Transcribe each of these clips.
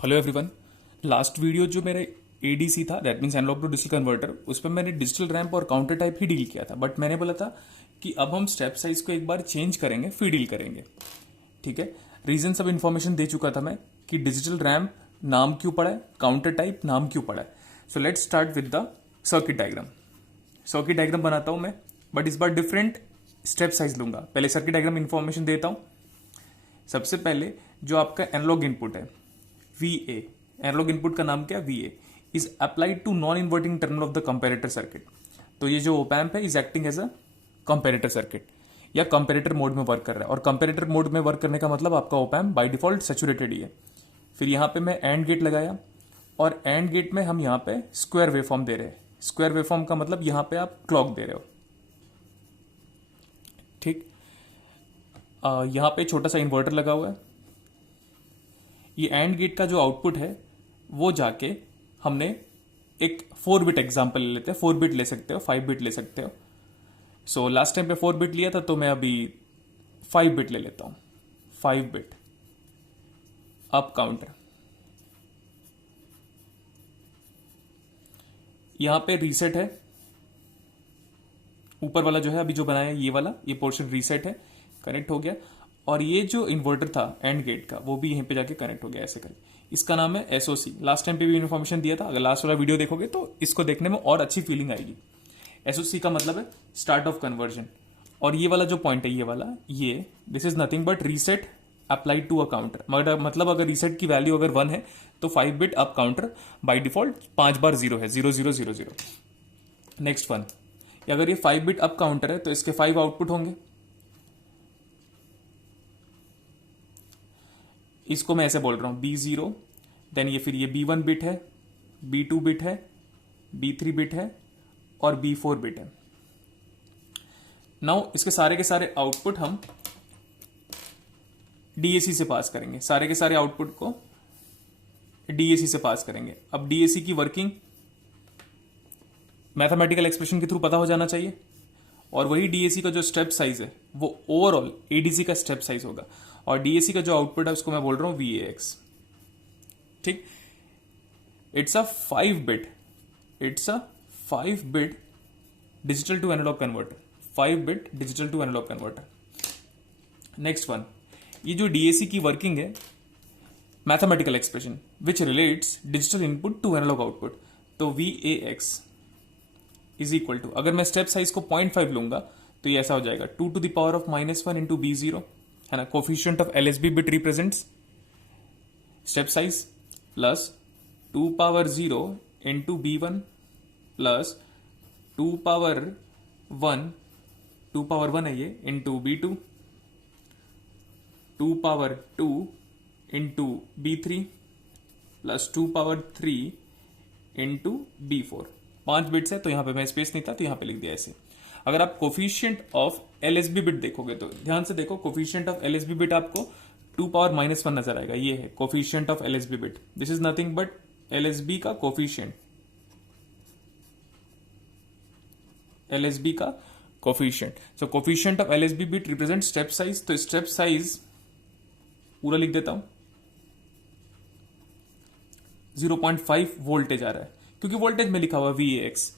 Hello everyone. Last video जो मेरा ADC था, that means analogue to digital converter, उस पर मैंने डिजिटल रैंप और काउंटर टाइप ही डील किया था। बट मैंने बोला था कि अब हम स्टेप साइज को एक बार चेंज करेंगे, फिर डील करेंगे। ठीक है, रीजन सब इन्फॉर्मेशन दे चुका था मैं कि डिजिटल रैंप नाम क्यों पड़ा है, काउंटर टाइप नाम क्यों पड़ा है। So let's start with the circuit diagram. Circuit diagram बनाता हूं मैं, बट इस बार डिफरेंट स्टेप साइज लूंगा। पहले सर्किट डायग्राम इन्फॉर्मेशन देता हूं। सबसे पहले जो आपका एनालॉग इनपुट है VA, एनालॉग इनपुट का नाम क्या है, VA is applied to non inverting terminal of the comparator circuit. तो ये जो ओप एम्प है is acting as a comparator circuit या कंपेरेटर मोड में वर्क कर रहा है। और कंपेरेटर मोड में वर्क करने का मतलब आपका op amp by default saturated ही है। फिर यहां पे मैं एंड गेट लगाया और एंड गेट में हम यहां पे स्क्वायर वेवफॉर्म दे रहे हैं। स्क्वायर वेवफॉर्म का मतलब यहां पे आप क्लॉक दे रहे हो। ठीक, यहां पे छोटा सा इन्वर्टर लगा हुआ है। ये एंड गेट का जो आउटपुट है वो जाके हमने एक 4 बिट एग्जाम्पल ले लेते हैं। 4 बिट ले सकते हो, 5 बिट ले सकते हो। सो लास्ट टाइम पे 4 बिट लिया था, तो मैं अभी 5 बिट ले लेता हूं। 5 बिट अप काउंटर। यहां पे रीसेट है, ऊपर वाला जो है अभी जो बनाया ये वाला, ये पोर्शन रीसेट है, कनेक्ट हो गया। और ये जो इन्वर्टर था एंड गेट का वो भी यहीं पे जाके कनेक्ट हो गया ऐसे करके। इसका नाम है एसओसी। लास्ट टाइम पे भी इन्फॉर्मेशन दिया था, अगर लास्ट वाला वीडियो देखोगे तो इसको देखने में और अच्छी फीलिंग आएगी। एसओसी का मतलब है स्टार्ट ऑफ कन्वर्जन। और ये वाला जो पॉइंट है, ये वाला, ये this is nothing but reset applied to a counter. मतलब अगर रीसेट की वैल्यू अगर 1 है तो 5 bit up counter by default 5 बार 0 है, 0 0 0 0। नेक्स्ट 1, अगर ये 5 बिट अप काउंटर है तो इसके 5 आउटपुट होंगे। इसको मैं ऐसे बोल रहा हूं B0, देन ये फिर ये B1 बिट है, B2 बिट है, B3 बिट है और B4 बिट है। नाउ इसके सारे के सारे आउटपुट हम DAC से पास करेंगे। सारे के सारे आउटपुट को DAC से पास करेंगे। अब DAC की वर्किंग मैथमेटिकल एक्सप्रेशन के थ्रू पता हो जाना चाहिए। और वही DAC का जो स्टेप साइज है वो ओवरऑल ADC का स्टेप साइज होगा। और DAC का जो आउटपुट है उसको मैं बोल रहा हूं VAX। ठीक, it's a 5 bit, it's a 5 bit digital to analogue converter. 5 bit digital to analogue converter. Next 1, ये जो DAC की वर्किंग है mathematical expression which relates digital input to analogue output. तो VAX इज इक्वल टू, अगर मैं step size को 0.5 लूंगा तो ये ऐसा हो जाएगा 2 to the power of -1 into B0, है ना। Coefficient of LSB bit represents step size plus 2 power 0 into B1 plus 2 power 1 है ये into B2, 2 power 2 into B3 plus 2 power 3 into B4। 5 bits है तो यहां पे मैं स्पेस नहीं था तो यहां पे लिख दिया ऐसे। अगर आप कोफिशिएंट ऑफ LSB बिट देखोगे तो ध्यान से देखो, कोफिशिएंट ऑफ LSB बिट आपको 2 power -1 नजर आएगा। ये है coefficient of LSB bit. This is nothing but LSB का कोफिशिएंट, LSB का coefficient. So coefficient of LSB bit represent step size. तो स्टेप साइज पूरा लिख देता हूं, 0.5 वोल्टेज आ रहा है क्योंकि वोल्टेज में लिखा हुआ VAX।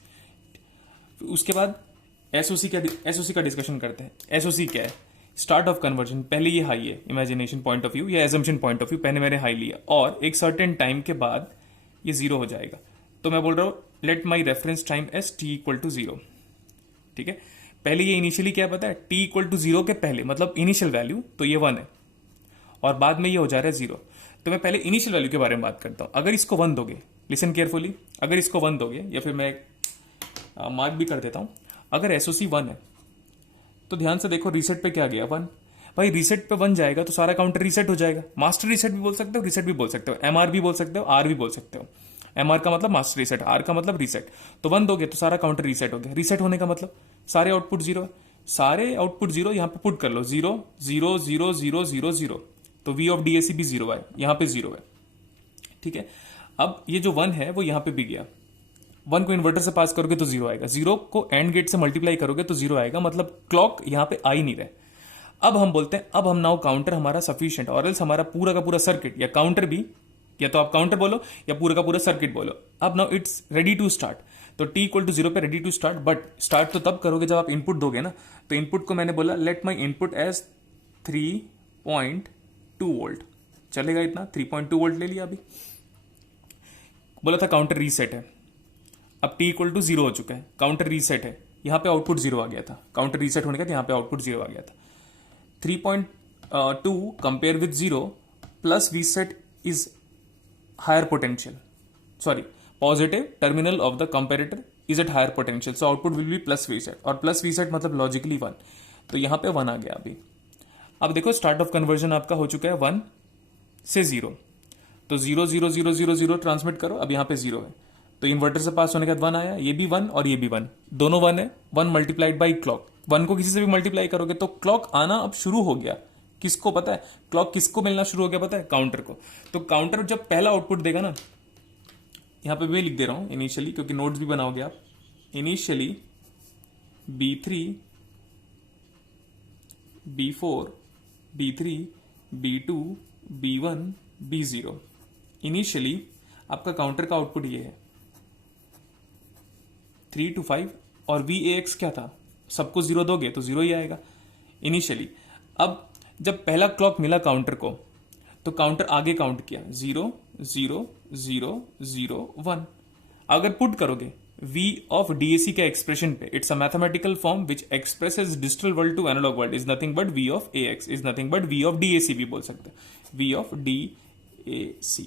उसके बाद एसओसी का डिस्कशन करते हैं। एसओसी क्या है? Start of conversion. पहले ये हाई है इमेजिनेशन पॉइंट ऑफ व्यू या एजम्पशन पॉइंट ऑफ व्यू, पहले मैंने हाई लिया और एक सर्टेन टाइम के बाद ये 0 हो जाएगा। तो मैं बोल रहा हूं let my reference time as T equal to 0। ठीक है, पहले ये इनिशियली क्या पता है, T इक्वल टू 0 के पहले मतलब इनिशियल वैल्यू तो ये 1 है और बाद में ये हो जा रहा है 0। तो मैं पहले इनिशियल वैल्यू के बारे में बात करता हूं। अगर इसको 1 दोगे, लिसन केयरफुली, अगर इसको 1 दोगे या फिर मैं मार्क भी कर देता हूं, अगर एसओसी 1 है तो ध्यान से देखो रीसेट पे क्या गया 1। भाई रीसेट पे 1 जाएगा तो सारा काउंटर रीसेट हो जाएगा। मास्टर रीसेट भी बोल सकते हो, रीसेट भी बोल सकते हो, MR भी बोल सकते हो, R भी बोल सकते हो। MR का मतलब मास्टर रीसेट, R का मतलब रीसेट। तो 1 दोगे तो सारा काउंटर रीसेट हो गया। रीसेट होने का मतलब सारे आउटपुट 0 है, सारे आउटपुट 0 यहां पे पुट कर लो, 0 0 0 0 0 0। तो V ऑफ DAC भी 0 है, यहां पे 0 है। ठीक है, अब ये जो 1 है वो यहां पे भी गया। 1 को इन्वर्टर से पास करोगे तो 0 आएगा, 0 को एंड गेट से मल्टीप्लाई करोगे तो 0 आएगा, मतलब क्लॉक यहां पे आ ही नहीं रहे। अब हम बोलते हैं अब हम नाउ काउंटर हमारा सफिशिएंट, और एल्स हमारा पूरा का पूरा सर्किट या काउंटर भी या तो आप काउंटर बोलो या पूरा का पूरा सर्किट बोलो। अब now it's ready to start, तो t इक्वल टू 0 पे ready to start, but start तो तब करोगे जब आप इनपुट दोगे ना। तो इनपुट को मैंने बोला let my input as 3.2 volt, चलेगा इतना, 3.2 वोल्ट ले लिया। अभी बोला था काउंटर रीसेट है, अब t इक्वल टू 0 हो चुका है, काउंटर रीसेट है, यहां पे आउटपुट 0 आ गया था, काउंटर रीसेट होने के बाद यहां पे आउटपुट 0 आ गया था। 3.2 compare with 0 plus reset is higher potential, sorry positive terminal of the comparator is at higher potential, so output will be plus reset, और प्लस रीसेट मतलब लॉजिकली 1, तो यहां पे 1 आ गया। अभी अब देखो स्टार्ट ऑफ कन्वर्जन आपका हो चुका है 1 से 0, तो 0 0 0 0 0 ट्रांसमिट करो, अब यहां पे 0 है, तो इन्वर्टर से पास होने के बाद 1 आया, ये भी 1 और ये भी 1, दोनों 1 है, 1 मल्टीप्लाइड बाई क्लॉक, 1 को किसी से भी मल्टीप्लाई करोगे तो क्लॉक आना अब शुरू हो गया। किसको पता है क्लॉक किसको मिलना शुरू हो गया, पता है काउंटर को। तो काउंटर जब पहला आउटपुट देगा ना, यहां पे मैं लिख दे रहा हूं इनिशियली, क्योंकि नोट्स भी बनाओगे आप, initially B3 B4 B3 B2 B1 B0, initially आपका काउंटर का आउटपुट ये है 3 to 5, और VAX क्या था, सबको 0 दोगे तो 0 ही आएगा इनिशियली। अब जब पहला क्लॉक मिला काउंटर को, तो काउंटर आगे काउंट किया 0 0 0 0 1। अगर पुट करोगे V ऑफ DAC के एक्सप्रेशन पे, it's a mathematical form which expresses digital world to analogue world is nothing but V of AX is nothing but V of DAC भी बोल सकते हैं, V ऑफ DAC।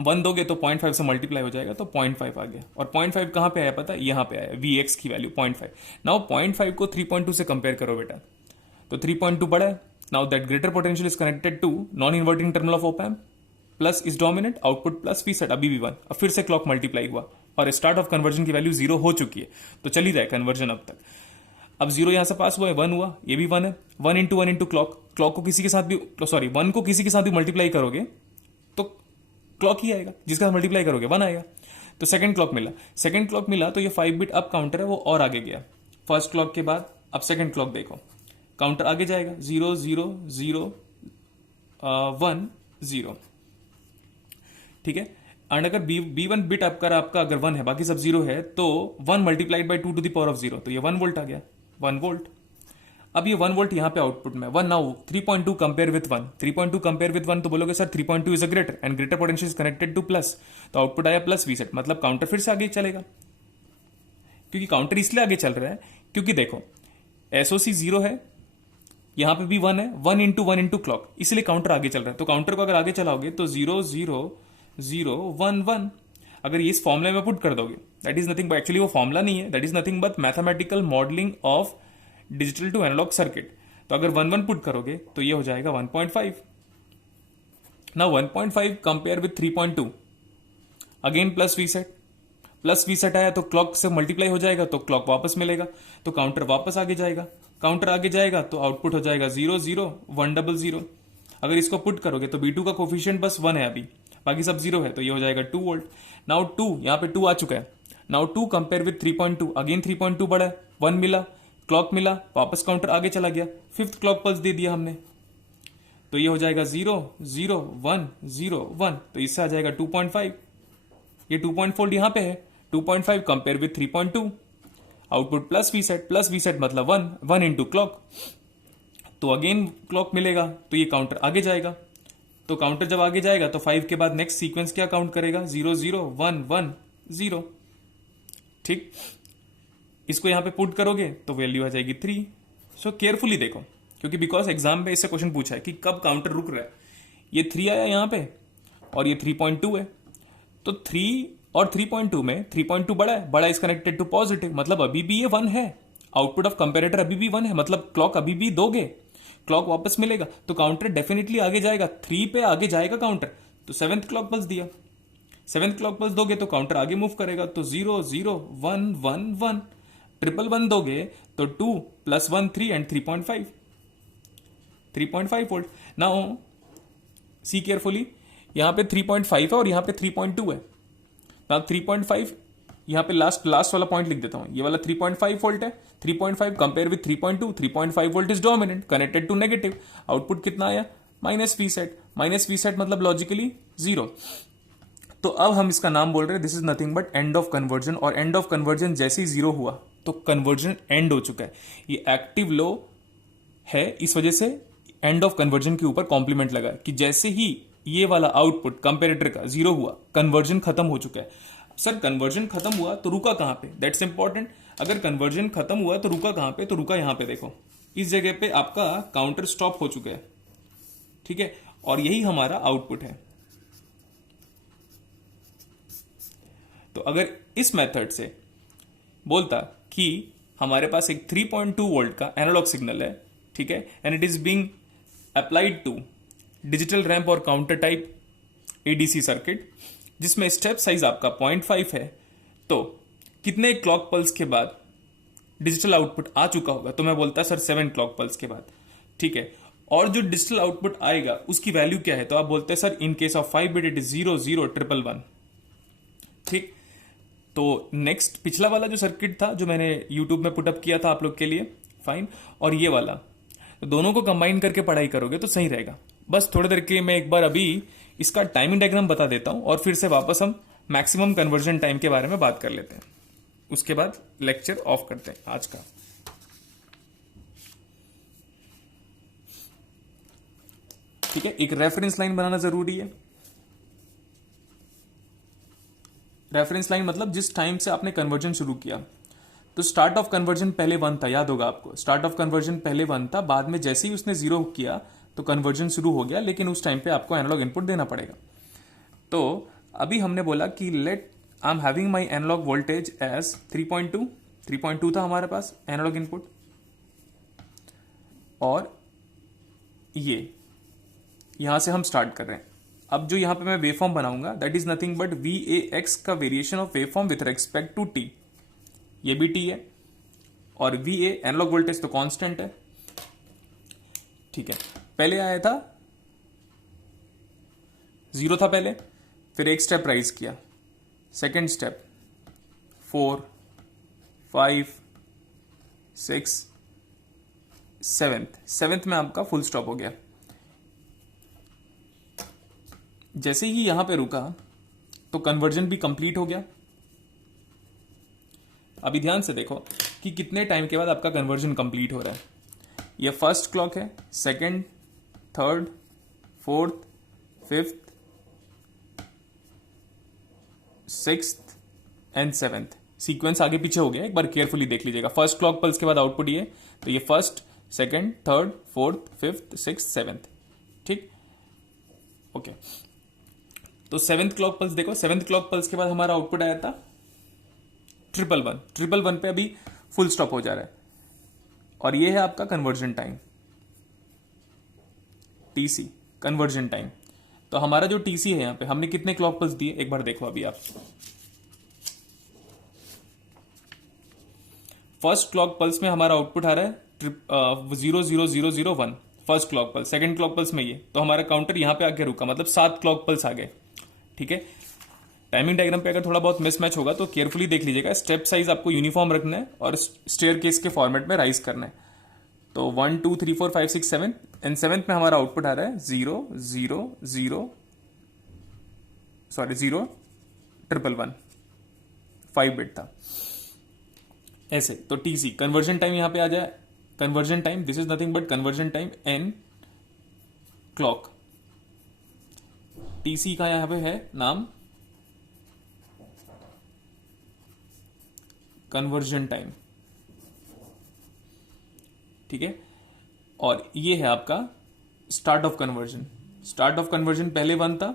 1 दोगे तो 0.5 से मल्टीप्लाई हो जाएगा, तो 0.5 आ गया, और 0.5 कहां पे आया पता है, यहां पे आया, VX की वैल्यू 0.5। नाउ 0.5 को 3.2 से कंपेयर करो बेटा, तो 3.2 बड़ा है। Now that greater potential is connected to non inverting terminal of op amp, plus is dominant, output plus reset, अभी भी 1, अब फिर से क्लॉक मल्टीप्लाई हुआ, और स्टार्ट ऑफ कन्वर्जन की वैल्यू 0 हो चुकी है, तो चली जाए कन्वर्जन अब तक। अब 0 यहां से पास हुआ है, 1 हुआ, ये भी 1 है, 1 इंटू क्लॉक, क्लॉक को किसी के साथ भी, सॉरी 1 को किसी के साथ भी मल्टीप्लाई करोगे तो क्लॉक ही आएगा, जिसका साथ मल्टीप्लाई करोगे 1 आएगा। तो सेकंड क्लॉक मिला, तो ये 5 बिट अप काउंटर है, वो और आगे गया। फर्स्ट क्लॉक के बाद अब सेकंड क्लॉक देखो, काउंटर आगे जाएगा 0 0 0 1 0, ठीक है। एंड अगर B1 बिट आपका अगर 1 है, बाकी सब 0 है, तो 1 multiplied by 2 to the power of 0, तो ये 1 वोल्ट आ गया, 1 वोल्ट। अब ये 1 वोल्ट यहां पे आउटपुट में 1, now 3.2 compare with 1, 3.2 compare with 1, तो बोलोगे sir 3.2 is a greater and greater potential is connected two plus, तो आउटपुट आया प्लस रीसेट, मतलब काउंटर फिर से आगे चलेगा। क्योंकि काउंटर इसलिए आगे चल रहा है क्योंकि देखो SOC 0 है, यहां पे भी 1 है, 1 इंटू क्लॉक, इसलिए काउंटर आगे चल रहा है। तो काउंटर को अगर आगे चलाओगे तो 0 0 0 1 1, अगर ये इस फॉर्मूले में पुट कर दोगे, दैट इज नथिंग, एक्चुअली वो फॉर्मूला नहीं है, that is nothing but mathematical modelling of digital to analog circuit. तो अगर 1 1 पुट करोगे तो ये हो जाएगा 1.5। Now 1.5 compare with 3.2, again plus reset आया, तो क्लॉक से मल्टीप्लाई हो जाएगा, तो क्लॉक वापस मिलेगा, तो काउंटर वापस आगे जाएगा, काउंटर आगे जाएगा तो आउटपुट हो जाएगा 0 0 1 0 0। अगर इसको पुट करोगे तो B2 का कोफिशिएंट बस 1 है, अभी बाकी सब 0 है, तो ये हो जाएगा 2 वोल्ट। नाउ 2, यहां पे 2 आ चुका है, नाउ 2 कंपेयर विथ 3.2, अगेन 3.2 बड़ा है, 1 मिला, क्लॉक मिला, वापस काउंटर आगे चला गया, फिफ्थ क्लॉक पल्स दे दिया हमने, तो ये हो जाएगा 0 0 1 0 1, तो इससे आ जाएगा 2.5, ये 2.4 यहां पे है, 2.5 compare with 3.2, output plus VSAT मतलब 1 इंटू क्लॉक, तो अगेन क्लॉक मिलेगा, तो ये काउंटर आगे जाएगा, तो काउंटर जब आगे जाएगा तो 5 के बाद नेक्स्ट सीक्वेंस क्या काउंट करेगा, 0 0 1 1 0, ठीक। इसको यहां पे पुट करोगे तो वैल्यू आ जाएगी 3। सो केयरफुली देखो, क्योंकि बिकॉज एग्जाम में इससे क्वेश्चन पूछा है कि कब काउंटर रुक रहा है। ये 3 आया यहां पे और ये 3.2 है, तो 3 और 3.2 में 3.2 बड़ा इज कनेक्टेड टू पॉजिटिव, मतलब अभी भी ये 1 है, आउटपुट ऑफ कंपेरेटर अभी भी 1 है, मतलब क्लॉक अभी भी दोगे, क्लॉक वापस मिलेगा, तो काउंटर डेफिनेटली आगे जाएगा, 3 पे आगे जाएगा काउंटर, तो 7th क्लॉक पल्स दिया, 7th क्लॉक पल्स दोगे तो काउंटर आगे मूव करेगा, तो 0 0 1 1 1, 1 1 दोगे तो 2 + 1 3 and 3.5 volt. Now see carefully, यहां पे 3.5 है और यहां पे 3.2 है, तो 3.5 यहां पे लास्ट वाला पॉइंट लिख देता हूं, ये वाला 3.5 वोल्ट है, 3.5 compare with 3.2, 3.5 volt is dominant connected to negative, output कितना आया माइनस वी सेट मतलब लॉजिकली 0। तो अब हम इसका नाम बोल रहे हैं this is nothing but end of conversion, और एंड ऑफ कन्वर्जन जैसे ही 0 हुआ तो कन्वर्जन एंड हो चुका है। ये एक्टिव लो है, इस वजह से एंड ऑफ कन्वर्जन के ऊपर कॉम्प्लीमेंट लगा कि जैसे ही ये वाला आउटपुट कंपेरेटर का 0 हुआ कन्वर्जन खत्म हो चुका है। सर कन्वर्जन खत्म हुआ तो रुका कहां पे, दैट्स इंपॉर्टेंट। अगर कन्वर्जन खत्म हुआ तो रुका कहां पे, तो रुका यहां पे, देखो इस जगह पे आपका काउंटर स्टॉप हो चुका है, ठीक है, और यही हमारा आउटपुट है। तो अगर इस मेथड से बोलता कि हमारे पास एक 3.2 वोल्ट का एनालॉग सिग्नल है, ठीक है, and it is being applied to digital ramp और काउंटर टाइप एडीसी सर्किट, जिसमें स्टेप साइज आपका 0.5 है, तो कितने क्लॉक पल्स के बाद डिजिटल आउटपुट आ चुका होगा, तो मैं बोलता सर 7 क्लॉक पल्स के बाद, ठीक है। और जो डिजिटल आउटपुट आएगा उसकी वैल्यू क्या है, तो आप बोलते हैं sir in case of 5 bit it is 00111, ठीक। तो नेक्स्ट पिछला वाला जो सर्किट था जो मैंने यूट्यूब में पुटअप किया था आप लोग के लिए, फाइन, और ये वाला, तो दोनों को कंबाइन करके पढ़ाई करोगे तो सही रहेगा। बस थोड़ी देर के लिए मैं एक बार अभी इसका टाइमिंग डायग्राम बता देता हूं और फिर से वापस हम मैक्सिमम कन्वर्जन टाइम के बारे में बात कर लेते हैं, उसके बाद लेक्चर ऑफ करते हैं आज का। ठीक है, एक रेफरेंस लाइन बनाना जरूरी है। रेफरेंस लाइन मतलब जिस टाइम से आपने कन्वर्जन शुरू किया, तो स्टार्ट ऑफ कन्वर्जन पहले 1 था, याद होगा आपको, स्टार्ट ऑफ कन्वर्जन पहले 1 था, बाद में जैसे ही उसने 0 किया तो कन्वर्जन शुरू हो गया, लेकिन उस टाइम पे आपको एनालॉग इनपुट देना पड़ेगा। तो अभी हमने बोला कि let I am having my analog voltage as 3.2 था हमारे पास एनालॉग इनपुट, और ये यहां से हम स्टार्ट कर रहे हैं। अब जो यहां पे मैं वेवफॉर्म बनाऊंगा that is nothing but VAX का variation of waveform with respect to T, ये भी T है, और VA एनालॉग वोल्टेज तो कांस्टेंट है, ठीक है। पहले आया था 0 था पहले, फिर एक स्टेप राइज किया, सेकेंड स्टेप 4 5 6 7th में आपका फुल स्टॉप हो गया। जैसे ही यहां पे रुका तो कन्वर्जन भी कंप्लीट हो गया। अभी ध्यान से देखो कि कितने टाइम के बाद आपका कन्वर्जन कंप्लीट हो रहा है। ये फर्स्ट क्लॉक है, second, third, fourth, fifth, sixth and 7th। Sequence आगे पीछे हो गया, एक बार केयरफुली देख लीजिएगा। फर्स्ट क्लॉक पल्स के बाद आउटपुट ये, तो ये first, second, third, fourth, fifth, sixth, 7th, ठीक, ओके। तो 7th क्लॉक पल्स देखो, 7th क्लॉक पल्स के बाद हमारा आउटपुट आया था 111 पे अभी फुल स्टॉप हो जा रहा है, और ये है आपका conversion time, TC conversion time. तो हमारा जो TC है यहां पे हमने कितने क्लॉक पल्स दिए, एक बार देखो अभी आप। फर्स्ट क्लॉक पल्स में हमारा आउटपुट आ रहा है 00001 first clock pulse, second clock pulse में ये, तो हमारा काउंटर यहां पे आके रुका, मतलब 7 क्लॉक पल्स आ गए, ठीक है। टाइमिंग डायग्राम पे अगर थोड़ा बहुत मिसमैच होगा तो केयरफुली देख लीजिएगा। स्टेप साइज आपको यूनिफॉर्म रखना है और स्टेयर केस के फॉर्मेट में राइज करना है। तो 1 2 3 4 5 6 7 एंड 7th में हमारा आउटपुट आ रहा है 01111, 5 बिट था ऐसे। तो TC कन्वर्जन टाइम यहां पे आ जाए, conversion time this is nothing but conversion time n clock. TC का यहां पे है नाम कन्वर्जन टाइम, ठीक है। और ये है आपका start of conversion. Start of conversion पहले 1 था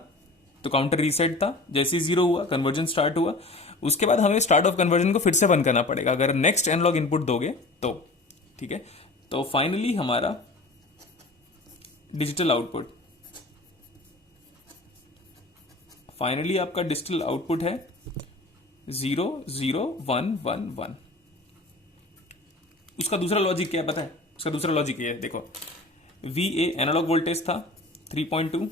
तो काउंटर रीसेट था, जैसे ही 0 हुआ कन्वर्जन स्टार्ट हुआ। उसके बाद हमें स्टार्ट ऑफ कन्वर्जन को फिर से 1 करना पड़ेगा अगर नेक्स्ट एनालॉग इनपुट दोगे तो, ठीक है। तो फाइनली हमारा डिजिटल आउटपुट, फाइनली आपका डिजिटल आउटपुट है 00111। उसका दूसरा लॉजिक क्या है पता है? उसका दूसरा लॉजिक ये है, देखो VA एनालॉग वोल्टेज था 3.2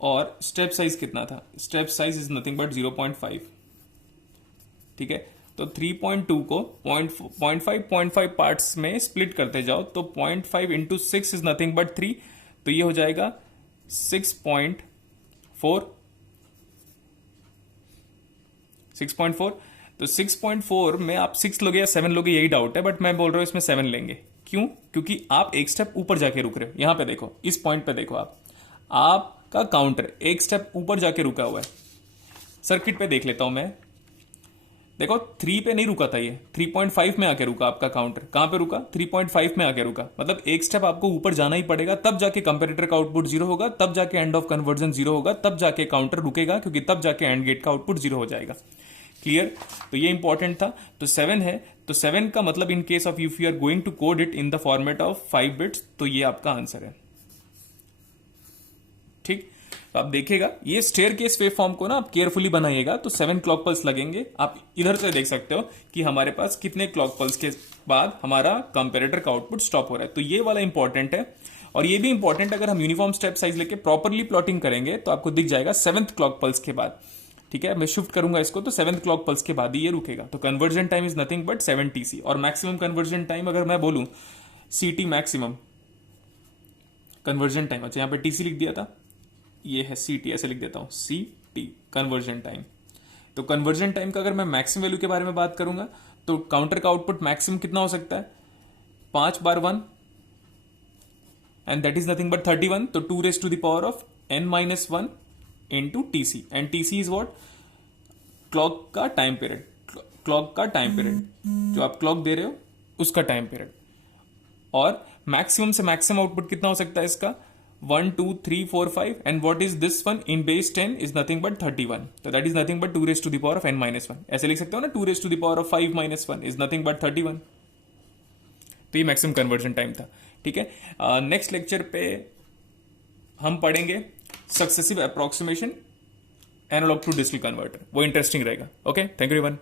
और स्टेप साइज कितना था? Step size is nothing but 0.5, ठीक है। तो 3.2 को 0.5 पार्ट्स में स्प्लिट करते जाओ तो 0.5 इंटू 6 इज नथिंग बट 3, तो ये हो जाएगा 6.4। तो 6.4 में आप 6 लोगे या 7 लोगे यही डाउट है, बट मैं बोल रहा हूं इसमें 7 लेंगे। क्यों? क्योंकि आप एक स्टेप ऊपर जाके रुक रहे हो। यहां पे देखो, इस पॉइंट पे देखो, आपका काउंटर एक स्टेप ऊपर जाके रुका हुआ है। सर्किट पे देख लेता हूं मैं, देखो 3 पे नहीं रुका था, ये 3.5 में आके रुका आपका काउंटर। कहां पे रुका? 3.5 में आके रुका। मतलब एक स्टेप आपको ऊपर जाना ही पड़ेगा, तब जाके कंपैरेटर का आउटपुट 0 होगा, तब जाके एंड ऑफ कन्वर्जन 0 होगा, तब जाके काउंटर रुकेगा, क्योंकि तब जाके एंड गेट का आउटपुट 0 हो जाएगा। क्लियर? तो ये इंपॉर्टेंट था। तो 7 है, तो 7 का मतलब in case of if you are going to code it in the format of 5 bits, तो ये आपका आंसर है। ठीक, तो आप देखिएगा ये स्टेयर केस वेव फॉर्म को ना आप केयरफुली बनाइएगा, तो 7 क्लॉक पल्स लगेंगे। आप इधर से देख सकते हो कि हमारे पास कितने क्लॉक पल्स के बाद हमारा कंपैरेटर का आउटपुट स्टॉप हो रहा है। तो ये वाला इंपॉर्टेंट है, और ये भी इंपॉर्टेंट, अगर हम यूनिफॉर्म स्टेप साइज लेके प्रॉपरली प्लॉटिंग करेंगे तो आपको दिख जाएगा 7th क्लॉक पल्स के बाद। ठीक है, मैं शिफ्ट करूंगा इसको, तो 7th क्लॉक पल्स के बाद ही ये रुकेगा। तो conversion time is nothing but 7 TC, और मैक्सिमम कन्वर्जन टाइम अगर मैं बोलूं CT मैक्सिमम कन्वर्जन टाइम, अच्छा यहां पे TC लिख दिया था, ये है CT, ऐसे लिख देता हूं CT कन्वर्जन टाइम। तो कन्वर्जन टाइम का अगर मैं मैक्सिमम वैल्यू के बारे में बात करूंगा तो काउंटर का आउटपुट मैक्सिमम कितना हो सकता है? 5 बार 1 and that is nothing but 31, तो 2 raised to the power of n-1 into TC, and TC is what? Clock का टाइम पीरियड, क्लॉक का टाइम पीरियड जो आप क्लॉक दे रहे हो उसका टाइम पीरियड। और मैक्सिमम से मैक्सिमम आउटपुट कितना हो सकता है इसका? 1 2 3 4 5, and what is this one in base 10 is nothing but 31, so that is nothing but 2 raised to the power of n-1। ऐसे लिख सकते हो ना, 2 raised to the power of 5 minus 1 is nothing but 31। तो ये मैक्सिमम कन्वर्जन टाइम था। ठीक है, नेक्स्ट लेक्चर पे हम पढ़ेंगे successive approximation analog to digital converter, वो इंटरेस्टिंग रहेगा। Okay, thank you everyone.